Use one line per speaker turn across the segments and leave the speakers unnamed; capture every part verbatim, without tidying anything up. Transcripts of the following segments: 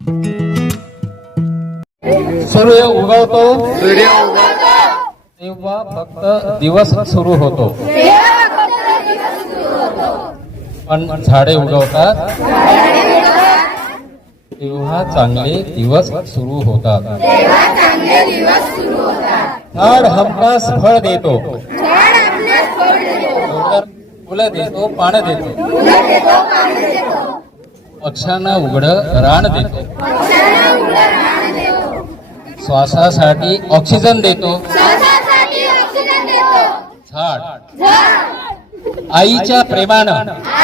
सूर्य उगवतो
सूर्य उगवतो
तेव्हा फक्त दिवस सुरू होतो, पण झाडे उगवतात तेव्हा चांगले दिवस सुरू होतात. झाड हमखास फळ देतो, फुलं देतो, पानं देतो, पक्ष्यांना उघड रान देतो, श्वासासाठी ऑक्सिजन देतो. झाड आईच्या प्रेमानं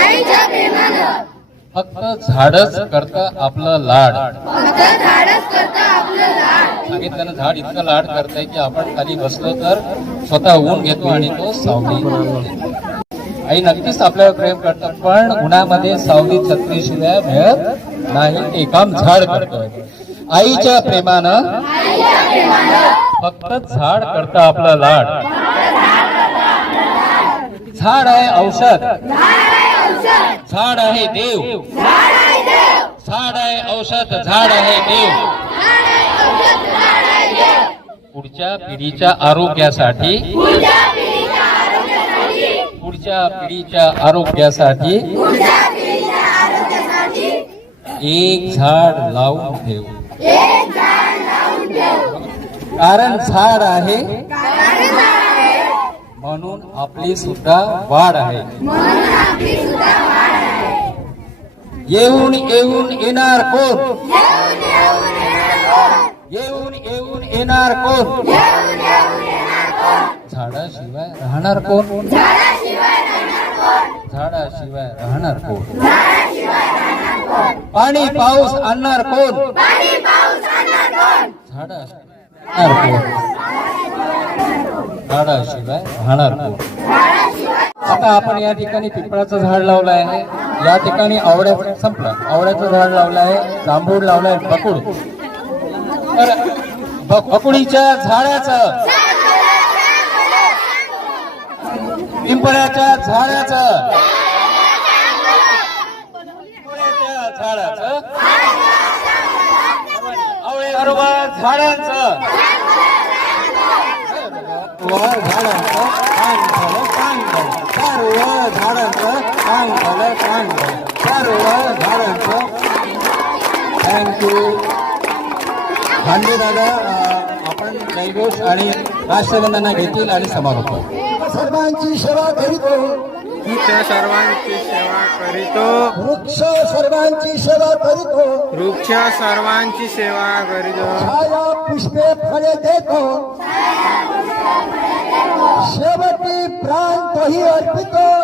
फक्त झाडच करतं आपलं लाड. सांगितलं ना, झाड इतकं लाड करतंय की आपण खाली बसलो तर स्वतः ऊन घेतो आणि तो सावली. आई नक्कीच आपल्यावर प्रेम करतं, पण उन्हामध्ये सावली छत्रीशिवाय मिळत नाही, ते काम झाड करतं. आईच्या प्रेमानं फक्त झाड करतं आपलं लाड. झाड आहे औषध, झाड आहे देव, झाड आहे औषध, झाड आहे देव. पुढच्या पिढीच्या आरोग्यासाठी, पुढच्या पिढीच्या आरोग्यासाठी एक झाड लावून ठेव. कारण झाड आहे म्हणून आपली सुद्धा वाढ आहे. येऊन येऊन येणार कोण, येऊन येऊन येणार कोण, झाडाशिवाय राहणार कोण, झाडाशिवाय राहणार कोण. पाणी पाऊस आणणार कोण, झाडाशिवाय कोण, झाडाशिवाय राहणार कोण. आता आपण या ठिकाणी पिंपळाचं झाड लावलं आहे, या ठिकाणी आवड्या संपलं, आवड्याचं झाड लावलं आहे, जांभूळ लावलंय, बकुळ. तर बकुळीच्या झाडाचं, पिंपळाच्या झाडाचं, झाडाचं, आवळे सर्व झाडांचं, सर्व झाडांचं काम झालं, काम झालं, सर्व झाडांचं काम झालं, काम झालं, सर्व झाडांचं. थँक्यू भांडे दादा. आपण जयघोष आणि राष्ट्रवंदना घेतील आणि समारोप.
सर्वांची सेवा करीतो,
वृक्ष सर्वांची सेवा करीतो,
वृक्ष सर्वांची सेवा करीतो,
वृक्ष सर्वांची सेवा करीतो,
छाया पुष्पे फळे देतो, शेवटी प्राण तोही अर्पितो.